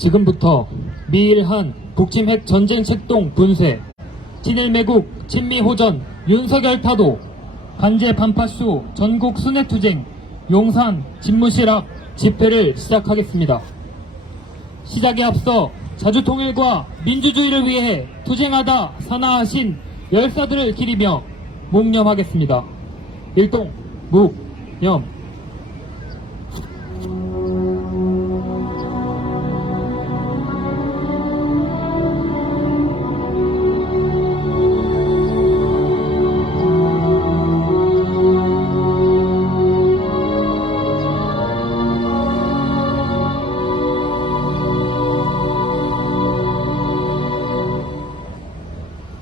지금부터 미일한 북침 핵 전쟁 책동 분쇄, 친일매국 친미호전 윤석열 타도, 간제 반파수 전국 순회투쟁 용산 집무실앞 집회를 시작하겠습니다. 시작에 앞서 자주통일과 민주주의를 위해 투쟁하다 산하하신 열사들을 기리며 묵념하겠습니다. 일동 묵념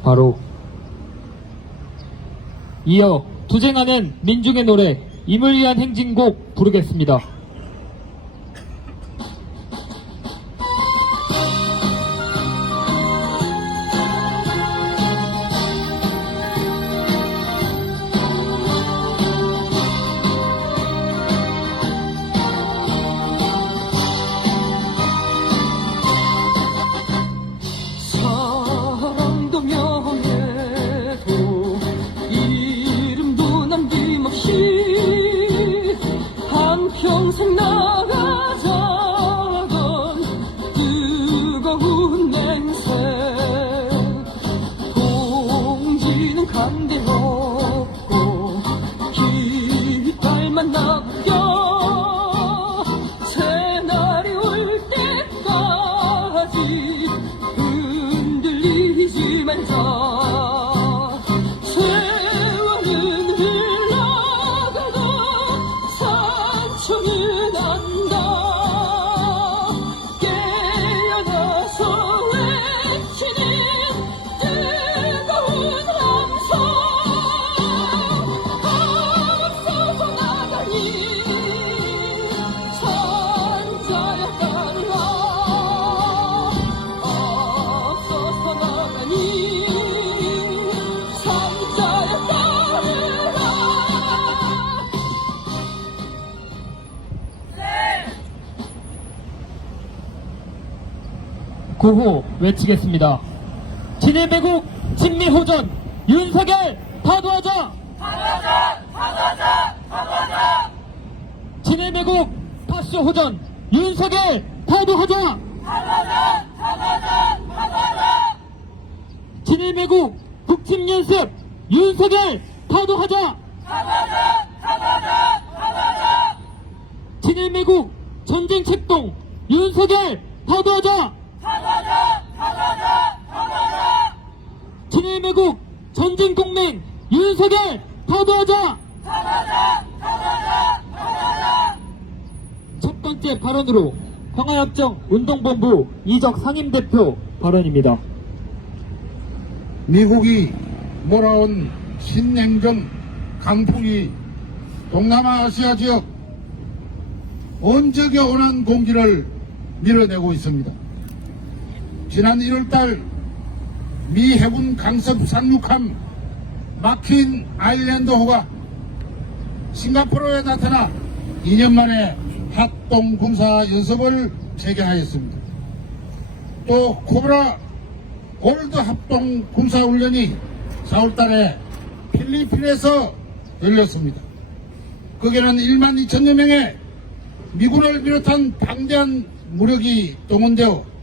바로 이어 투쟁하는 민중의 노래 임을 위한 행진곡 부르겠습니다. 만 남겨 구호 외치겠습니다. 친일매국 친미호전 윤석열 파도하자! 파도하자! 파도하자! 파도하자! 친일매국 파쇼호전 윤석열 파도하자! 파도하자! 파도하자! 파도하자! 친일매국 북침연습 윤석열 파도하자! 파도하자! 파도하자! 파도하자! 친일매국 전쟁 책동 윤석열 파도하자! 친일매국 전쟁 동맹 윤석열 파도하자! 첫 번째 발언으로 평화협정 운동본부 이적 상임대표 발언입니다. 미국이 몰아온 신냉전 강풍이 동남아시아 지역 온 지역에 온한 공기를 밀어내고 있습니다. 지난 1월달 미 해군 강습 상륙함 마킨 아일랜드호가 싱가포르에 나타나 2년 만에 합동 군사 연습을 재개하였습니다. 또 코브라 골드 합동 군사 훈련이 4월달에 필리핀에서 열렸습니다. 거기는 1만 2천여 명의 미군을 비롯한 방대한 무력이 동원되어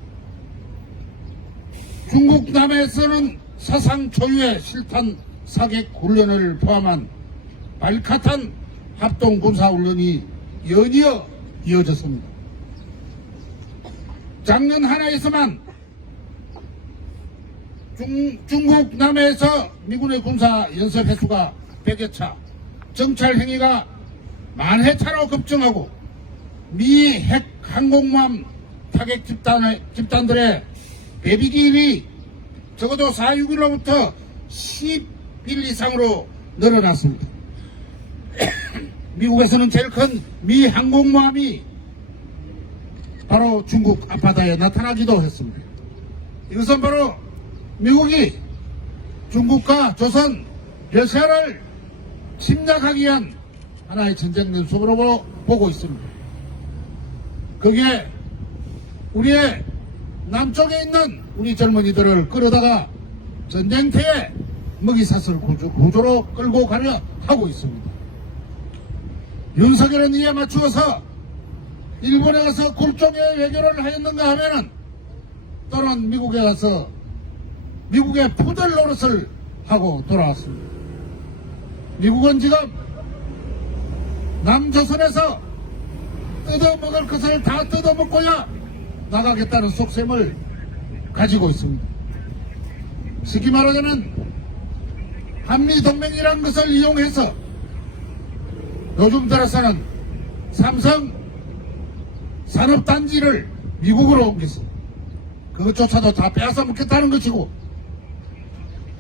중국 남해에서는 사상 초유의 실탄 사격 훈련을 포함한 발카탄 합동 군사 훈련이 연이어 이어졌습니다. 작년 하나에서만 중, 중국 남해에서 미군의 군사 연습 횟수가 100여 차, 정찰 행위가 만 회 차로 급증하고 미 핵 항공모함 타격 집단의, 집단들의 배비기일이 적어도 4, 6일로부터 10일 이상으로 늘어났습니다. 미국에서는 제일 큰 미 항공모함이 바로 중국 앞바다에 나타나기도 했습니다. 이것은 바로 미국이 중국과 조선, 러시아를 침략하기 위한 하나의 전쟁 연속으로 보고 있습니다. 그게 우리의 남쪽에 있는 우리 젊은이들을 끌어다가 전쟁터에 먹이사슬 구조, 구조로 끌고 가려 하고 있습니다. 윤석열은 이에 맞추어서 일본에 가서 굴종의 외교를 하였는가 하면은 또는 미국에 가서 미국의 푸들 노릇을 하고 돌아왔습니다. 미국은 지금 남조선에서 뜯어먹을 것을 다 뜯어먹고야 나가겠다는 속셈을 가지고 있습니다. 쉽게 말하자면 한미동맹이라는 것을 이용해서 요즘 들어서는 삼성 산업단지를 미국으로 옮겼어. 그것조차도 다 빼앗아 먹겠다는 것이고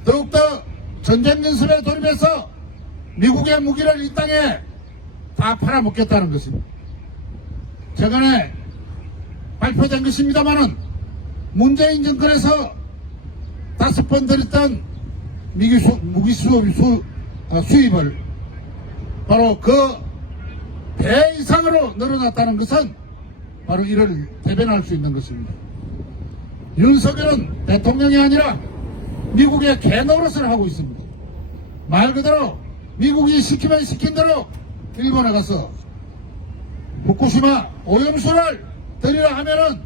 더욱더 전쟁 연습에 돌입해서 미국의 무기를 이 땅에 다 팔아먹겠다는 것입니다. 최근에 발표된 것입니다만은 문재인 정권에서 다섯 번 들였던 미기 수, 무기 수입, 수, 아, 수입을 바로 그 배 이상으로 늘어났다는 것은 바로 이를 대변할 수 있는 것입니다. 윤석열은 대통령이 아니라 미국의 개노릇을 하고 있습니다. 말 그대로 미국이 시키면 시킨 대로 일본에 가서 후쿠시마 오염수를 들이라 하면은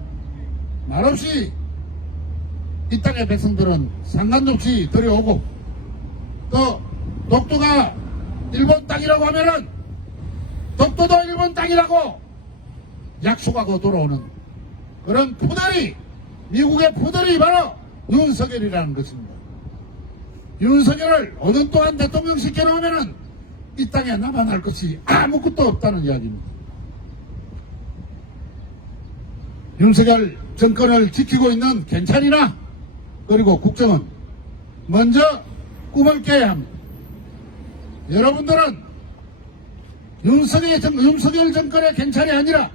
말없이 이 땅의 백성들은 상관도 없이 들여오고 또 독도가 일본 땅이라고 하면은 독도도 일본 땅이라고 약속하고 돌아오는 그런 푸들이 미국의 푸들이 바로 윤석열이라는 것입니다. 윤석열을 5년 동안 대통령 시켜놓으면은 이 땅에 남아날 것이 아무것도 없다는 이야기입니다. 윤석열 정권을 지키고 있는 경찰이나 그리고 국정은 먼저 꿈을 깨야 합니다. 여러분들은 윤석열, 정, 윤석열 정권의 경찰이 아니라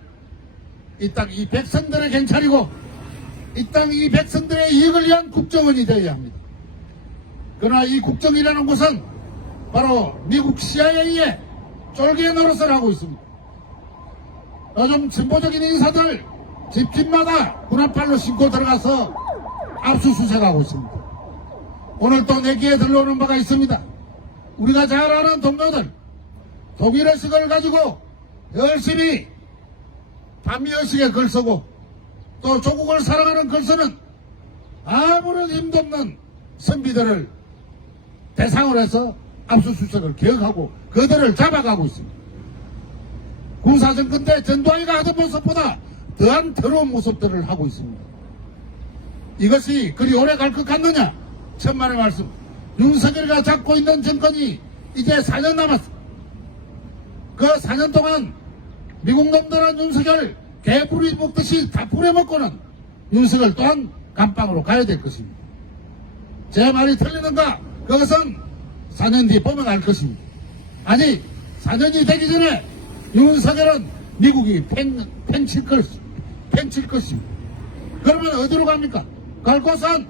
이 땅 이 백성들의 경찰이고 이 땅 이 백성들의 이익을 위한 국정원이 되어야 합니다. 그러나 이 국정이라는 곳은 바로 미국 CIA의 쫄개 노릇을 하고 있습니다. 요즘 진보적인 인사들 집집마다 군합발로 신고 들어가서 압수수색하고 있습니다. 오늘 또 내기에 들러오는 바가 있습니다. 우리가 잘 아는 동료들 독일의식을 가지고 열심히 반미의식에 글 쓰고 또 조국을 사랑하는 글 쓰는 아무런 힘도 없는 선비들을 대상으로 해서 압수수색을 개혁하고 그들을 잡아가고 있습니다. 군사정권 때 전두환이가 하던 모습보다 더한 더러운 모습들을 하고 있습니다. 이것이 그리 오래 갈 것 같느냐? 천만의 말씀. 윤석열이가 잡고 있는 정권이 이제 4년 남았어. 그 4년 동안 미국 놈들은 윤석열 개불이 먹듯이 다 뿌려먹고는 윤석열 또한 감방으로 가야 될 것입니다. 제 말이 틀리는가? 그것은 4년 뒤 보면 알 것입니다. 아니, 4년이 되기 전에 윤석열은 미국이 팽, 팽칠 것, 팽칠 것입니다. 그러면 어디로 갑니까? 갈 곳은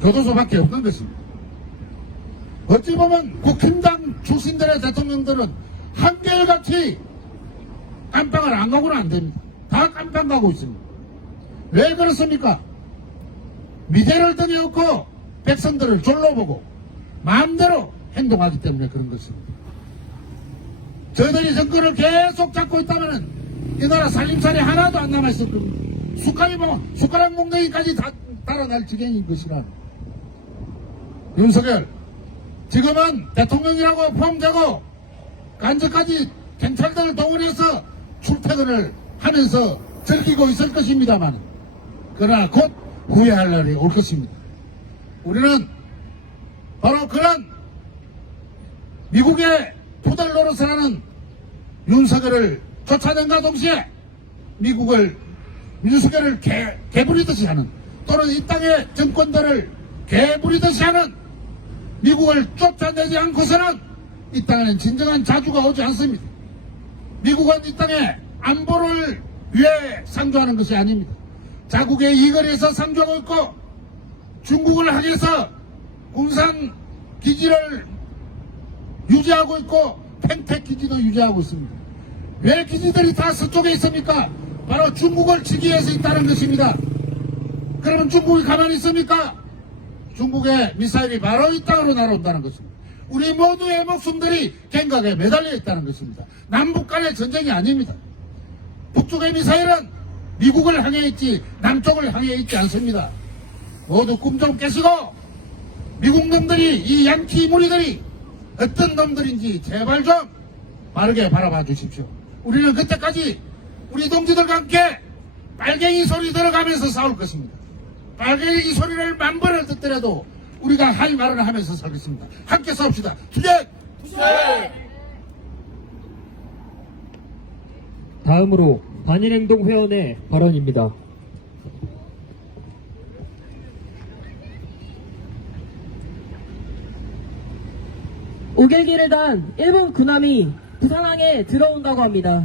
교도소밖에 없는 것입니다. 어찌 보면 국힘당 출신들의 대통령들은 한결같이 깜빵을 안 가고는 안 됩니다. 다 깜빵 가고 있습니다. 왜 그렇습니까? 미래를 등에 업고 백성들을 졸로 보고 마음대로 행동하기 때문에 그런 것입니다. 저들이 정권을 계속 잡고 있다면 이 나라 살림살이 하나도 안 남아있을 겁니다. 숟가락 먹, 숟가락 먹는기까지 다 달아날 지경인 것이라. 윤석열, 지금은 대통령이라고 포함되고 간접까지 경찰들을 동원해서 출퇴근을 하면서 즐기고 있을 것입니다만 그러나 곧 후회할 날이 올 것입니다. 우리는 바로 그런 미국의 토달 노릇을 하는 윤석열을 쫓아낸과 동시에 미국을 윤석열을 개, 개부리듯이 하는 또는 이 땅의 정권들을 개부리듯이 하는 미국을 쫓아내지 않고서는 이 땅에는 진정한 자주가 오지 않습니다. 미국은 이 땅에 안보를 위해 상조하는 것이 아닙니다. 자국의 이익을 위해서 상조하고 있고 중국을 향해서 군산 기지를 유지하고 있고 팽택 기지도 유지하고 있습니다. 왜 기지들이 다 서쪽에 있습니까? 바로 중국을 치기 위해서 있다는 것입니다. 그러면 중국이 가만히 있습니까? 중국의 미사일이 바로 이 땅으로 날아온다는 것입니다. 우리 모두의 목숨들이 갱각에 매달려 있다는 것입니다. 남북 간의 전쟁이 아닙니다. 북쪽의 미사일은 미국을 향해 있지 남쪽을 향해 있지 않습니다. 모두 꿈 좀 깨시고 미국 놈들이 이 양키 무리들이 어떤 놈들인지 제발 좀 바르게 바라봐 주십시오. 우리는 그때까지 우리 동지들과 함께 빨갱이 소리 들어가면서 싸울 것입니다. 빨갱이 소리를 만 번을 듣더라도 우리가 할 말을 하면서 살겠습니다. 함께 싸웁시다. 투쟁! 다음으로 반일행동 회원의 발언입니다. 오길기를 단 일본 군함이 부산항에 들어온다고 합니다.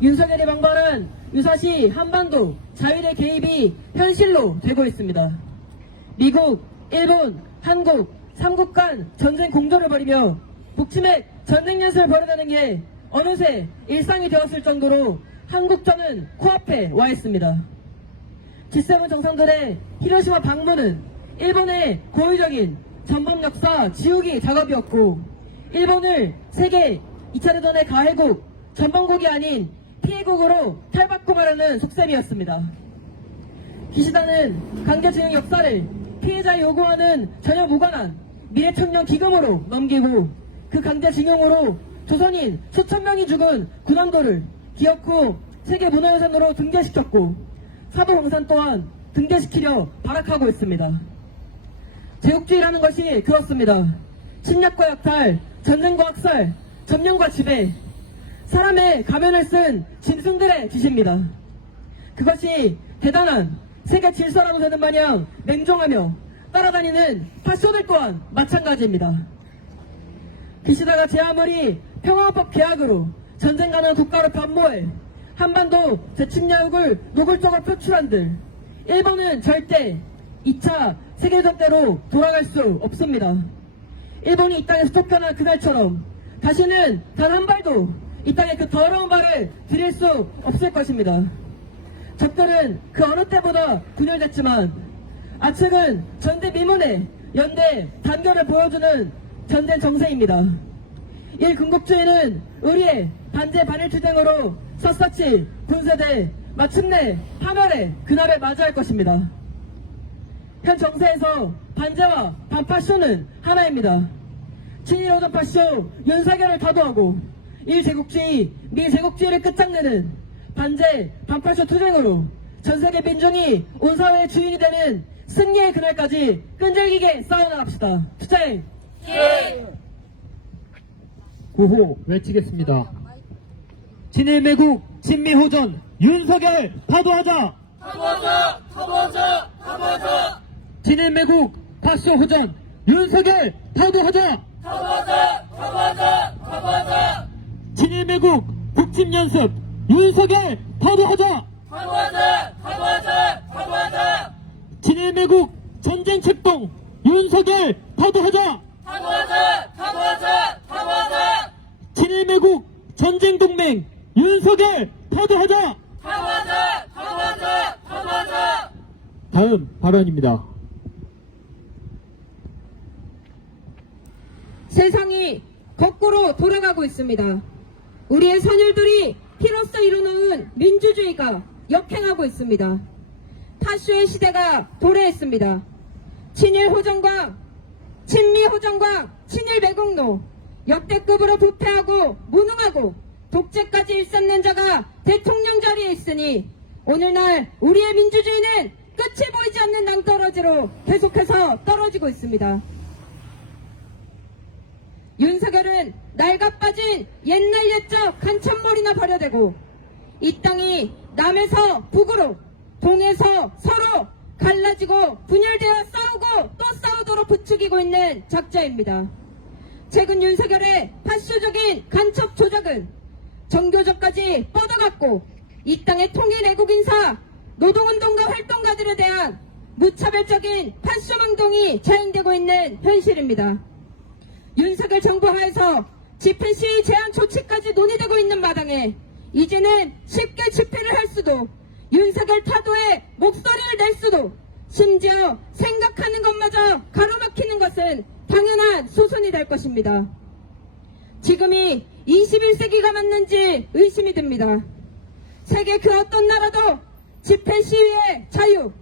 윤석열의 방발은 유사시 한반도 자위대 개입이 현실로 되고 있습니다. 미국, 일본, 한국, 삼국 간 전쟁 공조를 벌이며 북침의 전쟁 연습을 벌여내는 게 어느새 일상이 되었을 정도로 한국전은 코앞에 와 있습니다. G7 정상들의 히로시마 방문은 일본의 고의적인 전범 역사 지우기 작업이었고 일본을 세계 2차 대전의 가해국 전범국이 아닌 피해국으로 탈바꿈 하려는 속셈이었습니다. 기시다는 강제징용 역사를 피해자 요구하는 전혀 무관한 미래청년 기금으로 넘기고 그 강제징용으로 조선인 수천 명이 죽은 군함도를 기어코 세계문화유산으로 등재시켰고 사도광산 또한 등재시키려 발악하고 있습니다. 제국주의라는 것이 그렇습니다. 침략과 약탈, 전쟁과 학살, 점령과 지배, 사람의 가면을 쓴 짐승들의 짓입니다. 그것이 대단한 세계 질서라고 되는 마냥 맹종하며 따라다니는 파쇼들 또한 마찬가지입니다. 기시다가 제 아무리 평화법 계약으로 전쟁 가능한 국가로 변모해 한반도 재침략을 노골적으로 표출한들 일본은 절대 2차 세계대전 때로 돌아갈 수 없습니다. 일본이 이 땅에서 쫓겨난 그날처럼 다시는 단 한 발도 이 땅에 그 더러운 발을 들일 수 없을 것입니다. 적들은 그 어느 때보다 분열됐지만 아측은 전대 미문에 연대 단결을 보여주는 전쟁 정세입니다. 일 군국주의는 의리의 반제 반일 투쟁으로 샅샅이 분쇄돼 마침내 파멸의 그날을 맞이할 것입니다. 현 정세에서 반제와 반파쇼는 하나입니다. 친일 오전 파쇼 윤사결을 타도하고 일제국주의, 미제국주의를 끝장내는 반제, 반파쇼 투쟁으로 전세계 민중이 온 사회의 주인이 되는 승리의 그날까지 끈질기게 싸워나갑시다. 투쟁! 구호 외치겠습니다. 친일 매국 친미호전 윤석열 파도하자! 파도하자! 파도하자! 파도하자! 친일 매국 파쇼 호전 윤석열 파도하자! 파도하자! 파도하자! 파도하자! 친일 매국 북침 연습 윤석열 파도하자! 파도하자! 파도하자! 파도하자! 친일 매국 전쟁 출동 윤석열 파도하자! 친일 매국 전쟁 동맹 윤석열! 파도하자! 다음 발언입니다. 세상이 거꾸로 돌아가고 있습니다. 우리의 선율들이 피로써 이루놓은 민주주의가 역행하고 있습니다. 파쇼의 시대가 도래했습니다. 친일 호전과 친미 호전과 친일 매국노 역대급으로 부패하고 무능하고 독재까지 일삼는 자가 대통령 자리에 있으니 오늘날 우리의 민주주의는 끝이 보이지 않는 낭떠러지로 계속해서 떨어지고 있습니다. 윤석열은 낡아 빠진 옛날 옛적 간천머리나 버려대고 이 땅이 남에서 북으로 동에서 서로 갈라지고 분열되어 싸우고 또 싸우도록 부추기고 있는 작자입니다. 최근 윤석열의 파쇼적인 간첩 조작은 정교조까지 뻗어갔고 이 땅의 통일 애국 인사 노동운동가 활동가들에 대한 무차별적인 파쇼 망동이 자행되고 있는 현실입니다. 윤석열 정부 하에서 집회 시위 제한 조치까지 논의되고 있는 마당에 이제는 쉽게 집회를 할 수도 윤석열 타도에 목소리를 낼 수도 심지어 생각하는 것마저 가로막히는 것은 당연한 소선이 될 것입니다. 지금이 21세기가 맞는지 의심이 듭니다. 세계 그 어떤 나라도 집회 시위의 자유,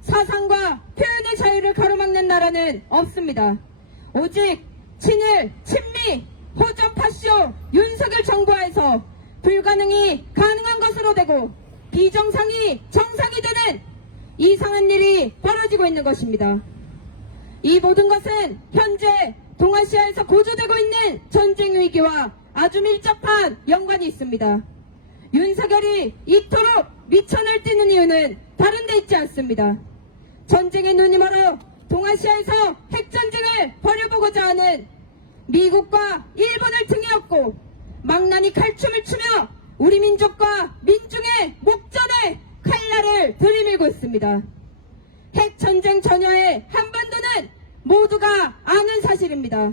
사상과 표현의 자유를 가로막는 나라는 없습니다. 오직 친일, 친미, 호전 파쇼, 윤석열 정부하에서 불가능이 가능한 것으로 되고 비정상이 정상이 되는 이상한 일이 벌어지고 있는 것입니다. 이 모든 것은 현재 동아시아에서 고조되고 있는 전쟁 위기와 아주 밀접한 연관이 있습니다. 윤석열이 이토록 미천을 뛰는 이유는 다른 데 있지 않습니다. 전쟁의 눈이 멀어 동아시아에서 핵전쟁을 벌여보고자 하는 미국과 일본을 등에 업고 망나니 칼춤을 추며 우리 민족과 민중의 목전에 칼날을 들이밀고 있습니다. 핵전쟁 전야의 한반도는 모두가 아는 사실입니다.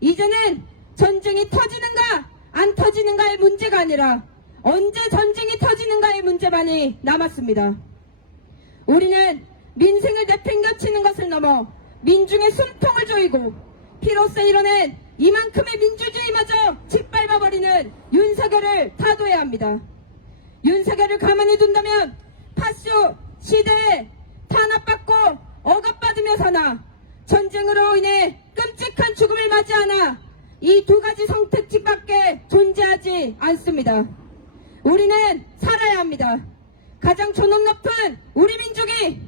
이제는 전쟁이 터지는가 안 터지는가의 문제가 아니라 언제 전쟁이 터지는가의 문제만이 남았습니다. 우리는 민생을 내팽겨치는 것을 넘어 민중의 숨통을 조이고 피로써 이뤄낸 이만큼의 민주주의마저 짓밟아버리는 윤석열을 타도해야 합니다. 윤석열을 가만히 둔다면 파쇼 시대에 탄압받고 억압받으며 사나 전쟁으로 인해 끔찍한 죽음을 맞이하나 이 두 가지 선택지밖에 존재하지 않습니다. 우리는 살아야 합니다. 가장 존엄 높은 우리 민족이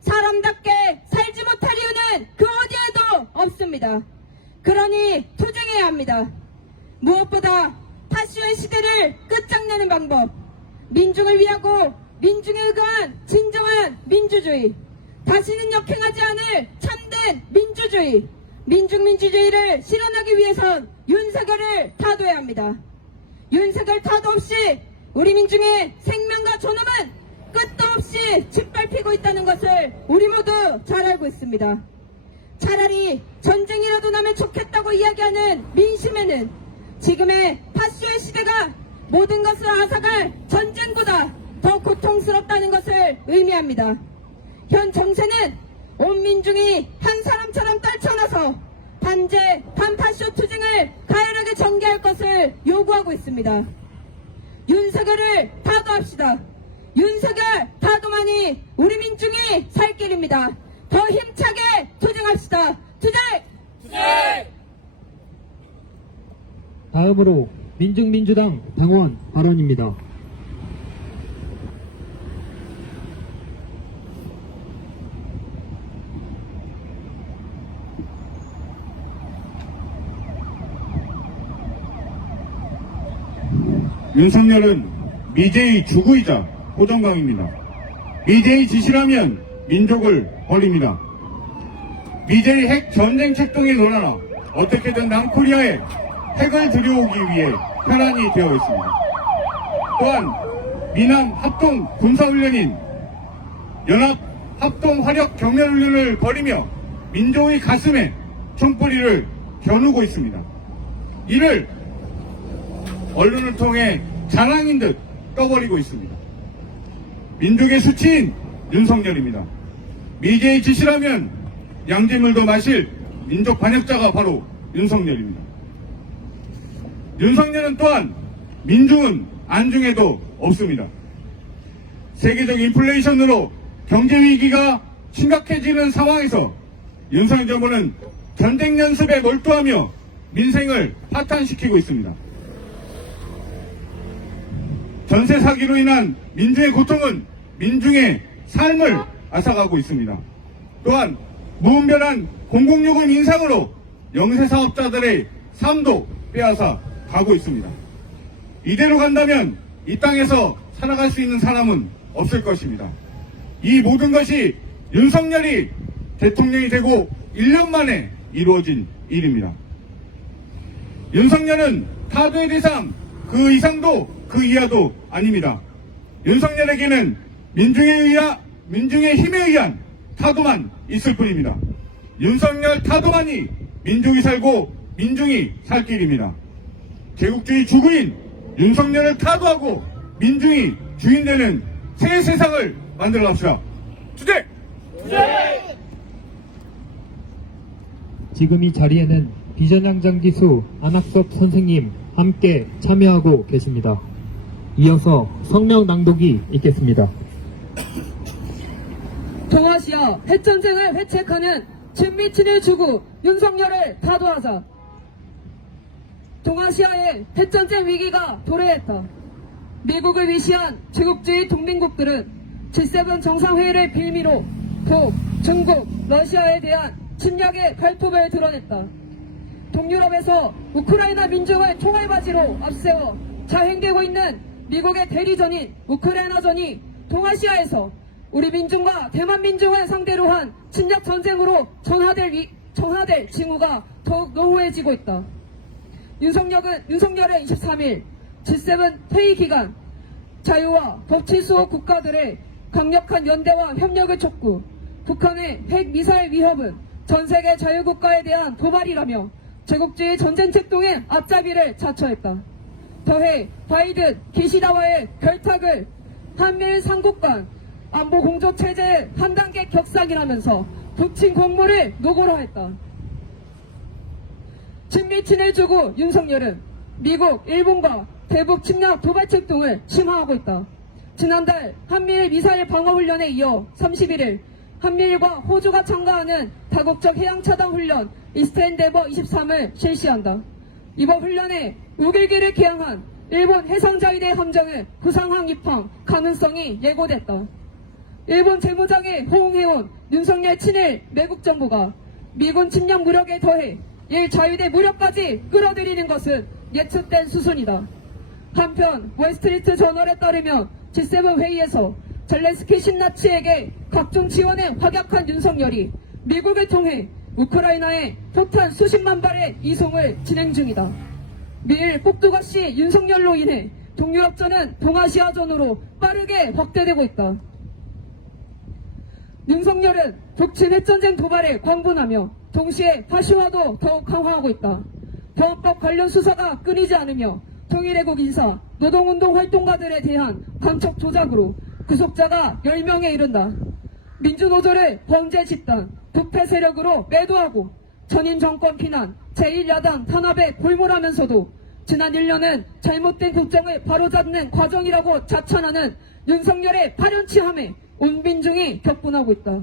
사람답게 살지 못할 이유는 그 어디에도 없습니다. 그러니 투쟁해야 합니다. 무엇보다 파쇼의 시대를 끝장내는 방법, 민중을 위하고 민중에 의거한 진정한 민주주의, 다시는 역행하지 않을 참된 민주주의, 민중민주주의를 실현하기 위해선 윤석열을 타도해야 합니다. 윤석열 타도 없이 우리 민중의 생명과 존엄은 끝도 없이 짓밟히고 있다는 것을 우리 모두 잘 알고 있습니다. 차라리 전쟁이라도 나면 좋겠다고 이야기하는 민심에는 지금의 파쇼의 시대가 모든 것을 앗아갈 전쟁보다 더 고통스럽다는 것을 의미합니다. 현 정세는 온 민중이 한 사람처럼 떨쳐나서 단재 반파쇼 투쟁을 가열하게 전개할 것을 요구하고 있습니다. 윤석열을 타도합시다. 윤석열 타도만이 우리 민중이 살 길입니다. 더 힘차게 투쟁합시다. 투쟁! 다음으로 민중민주당 당원 발언입니다. 윤석열은 미제의 주구이자 호정강입니다. 미제의 지시라면 민족을 버립니다. 미제의 핵 전쟁 책동에 놀아나 어떻게든 남코리아에 핵을 들여오기 위해 편안이 되어 있습니다. 또한 미남 합동 군사훈련인 연합 합동 화력 경렬훈련을 벌이며 민족의 가슴에 총뿌리를 겨누고 있습니다. 이를 언론을 통해 자랑인 듯 떠버리고 있습니다. 민족의 수치인 윤석열입니다. 미제의 지시라면 양재물도 마실 민족 반역자가 바로 윤석열입니다. 윤석열은 또한 민중은 안중에도 없습니다. 세계적 인플레이션으로 경제 위기가 심각해지는 상황에서 윤석열 정부는 전쟁 연습에 몰두하며 민생을 파탄시키고 있습니다. 전세 사기로 인한 민중의 고통은 민중의 삶을 앗아가고 있습니다. 또한 무분별한 공공요금 인상으로 영세 사업자들의 삶도 빼앗아 가고 있습니다. 이대로 간다면 이 땅에서 살아갈 수 있는 사람은 없을 것입니다. 이 모든 것이 윤석열이 대통령이 되고 1년 만에 이루어진 일입니다. 윤석열은 타도의 대상 그 이상도 그 이하도 아닙니다. 윤석열에게는 민중에 의하, 민중의 힘에 의한 타도만 있을 뿐입니다. 윤석열 타도만이 민족이 살고 민중이 살 길입니다. 제국주의 주구인 윤석열을 타도하고 민중이 주인되는 새 세상을 만들어 갑시다. 주제! 지금 이 자리에는 비전향장 기수 안학섭 선생님 함께 참여하고 계십니다. 이어서 성명 낭독이 있겠습니다. 동아시아 핵전쟁을 회책하는 친미친을 주고 윤석열을 타도하자. 동아시아의 핵전쟁 위기가 도래했다. 미국을 위시한 제국주의 동맹국들은 G7 정상회의를 빌미로 북, 중국, 러시아에 대한 침략의 발톱을 드러냈다. 동유럽에서 우크라이나 민중을 총알바지로 앞세워 자행되고 있는 미국의 대리전인 우크라이나전이 동아시아에서 우리 민중과 대만 민중을 상대로 한 침략 전쟁으로 전화될, 위, 전화될 징후가 더욱 노후해지고 있다. 윤석열은, 윤석열은 23일 G7 회의 기간 자유와 법치 수호 국가들의 강력한 연대와 협력을 촉구, 북한의 핵 미사일 위협은 전 세계 자유국가에 대한 도발이라며 제국주의 전쟁 책 동의 앞잡이를 자처했다. 더해 바이든, 기시다와의 결탁을 한미일 삼국 간 안보 공조 체제의 한 단계 격상이라면서 북친 공모를 노골화했다. 친미친을 주고 윤석열은 미국, 일본과 대북 침략 도발 책동을 심화하고 있다. 지난달 한미일 미사일 방어훈련에 이어 31일 한미일과 호주가 참가하는 다국적 해양차단 훈련 이스트엔데버 23을 실시한다. 이번 훈련에 6일기를 개항한 일본 해상자위대 함정을 부상항 입항 가능성이 예고됐다. 일본 재무장에 호응해온 윤석열 친일 매국 정부가 미군 침략 무력에 더해 일 자위대 무력까지 끌어들이는 것은 예측된 수순이다. 한편 웨스트리트 저널에 따르면 G7 회의에서 젤렌스키 신나치에게 각종 지원에 확약한 윤석열이 미국을 통해 우크라이나에 폭탄 수십만 발의 이송을 진행 중이다. 미일 꼭두가시 윤석열로 인해 동유럽전은 동아시아전으로 빠르게 확대되고 있다. 윤석열은 독침 핵전쟁 도발에 광분하며 동시에 파시화도 더욱 강화하고 있다. 병합법 관련 수사가 끊이지 않으며 통일애국 인사, 노동운동 활동가들에 대한 감척 조작으로 구속자가 10명에 이른다. 민주노조를 범죄 집단, 부패 세력으로 매도하고 전임 정권 비난, 제1야당 탄압에 골몰하면서도 지난 1년은 잘못된 국정을 바로잡는 과정이라고 자천하는 윤석열의 파렴치함에 온 민중이 격분하고 있다.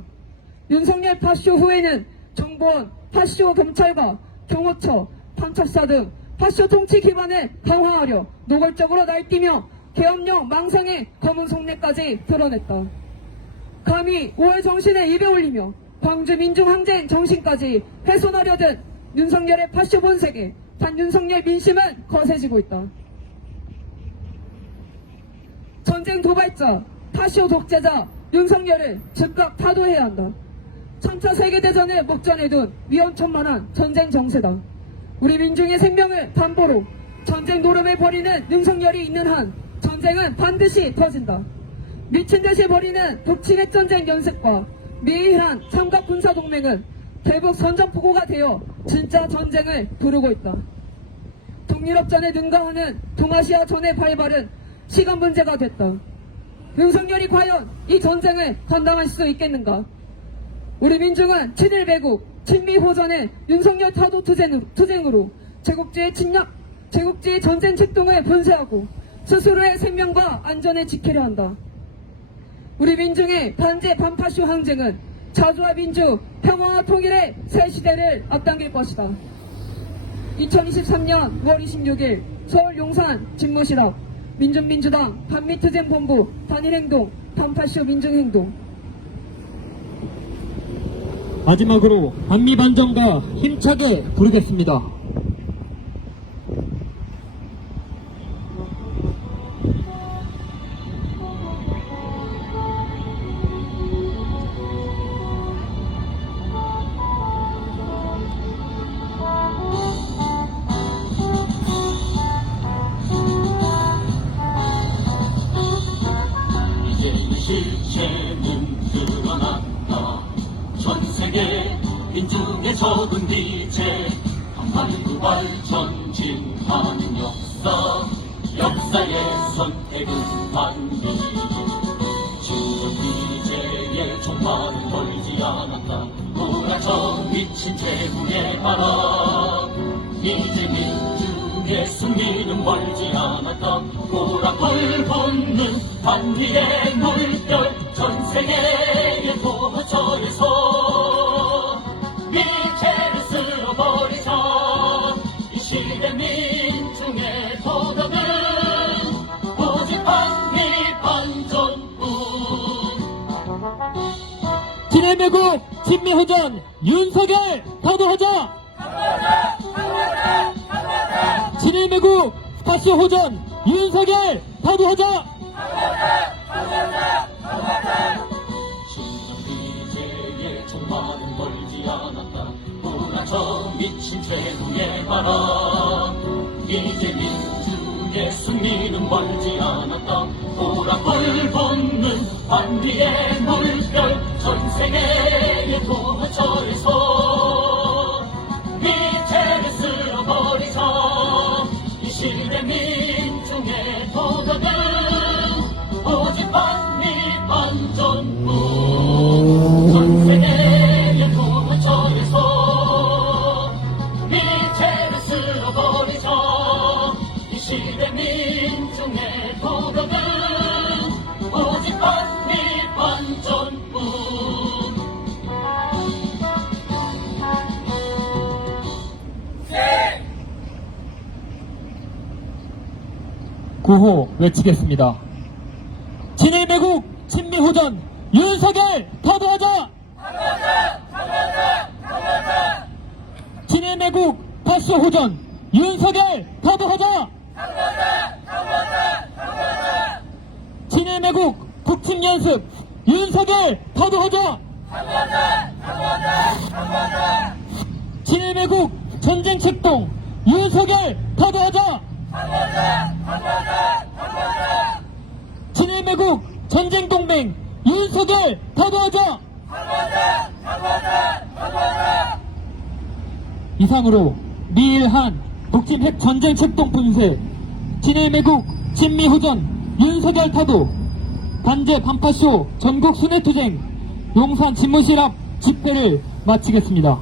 윤석열 파쇼 후에는 정보원, 파쇼 경찰과 경호처, 판첩사 등 파쇼 통치 기반을 강화하려 노골적으로 날뛰며 계엄령 망상의 검은 속내까지 드러냈다. 감히 오해 정신에 입에 올리며 광주 민중 항쟁 정신까지 훼손하려던 윤석열의 파쇼 본색에 반윤석열 민심은 거세지고 있다. 전쟁 도발자, 파쇼 독재자 윤석열을 즉각 타도해야 한다. 3차 세계대전을 목전에 둔 위험천만한 전쟁 정세다. 우리 민중의 생명을 담보로 전쟁 노름을 벌이는 윤석열이 있는 한 전쟁은 반드시 터진다. 미친 듯이 벌이는 북친 핵전쟁 연습과 미해한 삼각 군사 동맹은 대북 선전포고가 되어 진짜 전쟁을 부르고 있다. 동유럽전에 능가하는 동아시아 전의 발발은 시간 문제가 됐다. 윤석열이 과연 이 전쟁을 감당할 수 있겠는가? 우리 민중은 친일 매국, 친미 호전의 윤석열 타도 투쟁, 투쟁 으로 제국주의 침략, 제국주의 전쟁 책동을 분쇄하고 스스로의 생명과 안전을 지키려 한다. 우리 민중의 반제 반파쇼 항쟁은 자주와 민주, 평화와 통일의 새 시대를 앞당길 것이다. 2023년 5월 26일 서울 용산 집무실앞 민중민주당 반미투쟁 본부 단일행동 반파쇼 민중행동 마지막으로 반미 반정가 힘차게 부르겠습니다. 미친 제국의 바람 이제 민중의 승리는 멀지 않았다 보라불 붙는 반미의 물결 전세계의 도처에서 미제를 쓸어버리자. 이 시대 민중의 도덕은 친미호전 윤석열 타도하자! 진해매국 스파시 호전 윤석열! 이제의 종말은 멀지 않았다 돌아져 미친 최후의 바람 이제 의 승리는 멀지 않았다 보라불 붙는 반비의 물결 전 세계의 도처에서 구호 외치겠습니다. 진해매국 친미호전 윤석열 타도하자! 진해매국 파쇼 호전 윤석열 타도하자! 진해매국 국庆연습 윤석열 타도하자! 진해매국 전쟁 책동 윤석열 타도하자! 진해매국 전쟁 동맹 윤석열 타도하자! 이상으로 미일한 북진 핵 전쟁 책동 분쇄 진해매국 친미후전 윤석열 타도 반제 반파쇼 전국 순회투쟁 용산 집무실 앞 집회를 마치겠습니다.